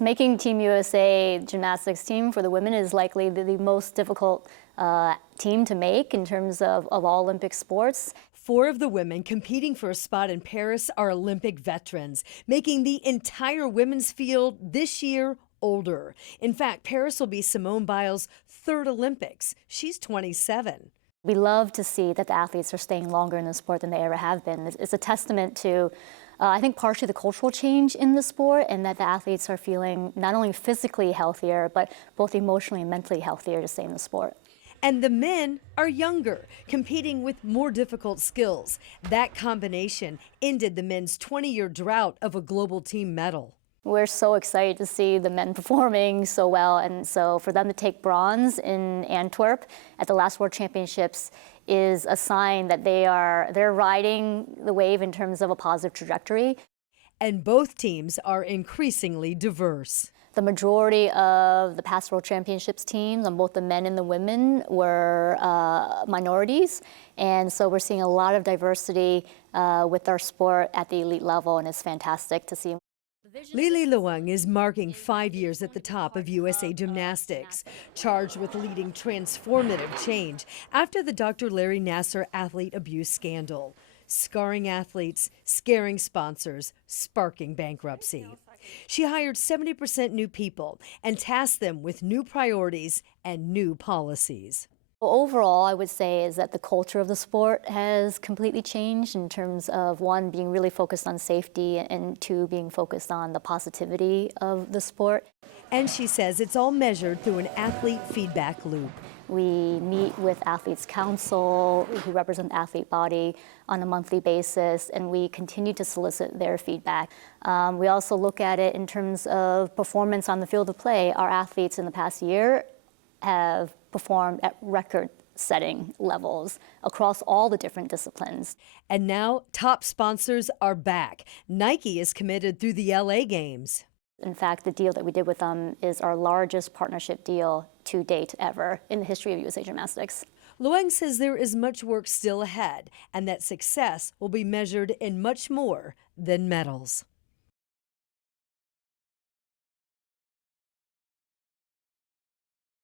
Making Team USA Gymnastics team for the women is likely the most difficult team to make in terms of all Olympic sports. 4 of the women competing for a spot in Paris are Olympic veterans, making the entire women's field this year older. In fact, Paris will be Simone Biles' 3rd Olympics. She's 27. We love to see that the athletes are staying longer in the sport than they ever have been. It's a testament to, I think, partially the cultural change in the sport, and that the athletes are feeling not only physically healthier, but both emotionally and mentally healthier to stay in the sport. And the men are younger, competing with more difficult skills. That combination ended the men's 20-year drought of a global team medal. We're so excited to see the men performing so well, and so for them to take bronze in Antwerp at the last World Championships is a sign that they're riding the wave in terms of a positive trajectory. And both teams are increasingly diverse. The majority of the past World Championships teams, on both the men and the women, were minorities, and so we're seeing a lot of diversity with our sport at the elite level, and it's fantastic to see. Leung is marking 5 years at the top of USA Gymnastics, charged with leading transformative change after the Dr. Larry Nassar athlete abuse scandal. Scarring athletes, scaring sponsors, sparking bankruptcy. She hired 70% new people and tasked them with new priorities and new policies. Overall, I would say is that the culture of the sport has completely changed in terms of, 1, being really focused on safety, and 2, being focused on the positivity of the sport. And she says it's all measured through an athlete feedback loop. We meet with Athletes Council, who represent the athlete body, on a monthly basis, and we continue to solicit their feedback. We also look at it in terms of performance on the field of play. Our athletes in the past year have performed at record-setting levels across all the different disciplines. And now top sponsors are back. Nike is committed through the LA Games. In fact, the deal that we did with them is our largest partnership deal to date ever in the history of USA Gymnastics. Leung says there is much work still ahead, and that success will be measured in much more than medals.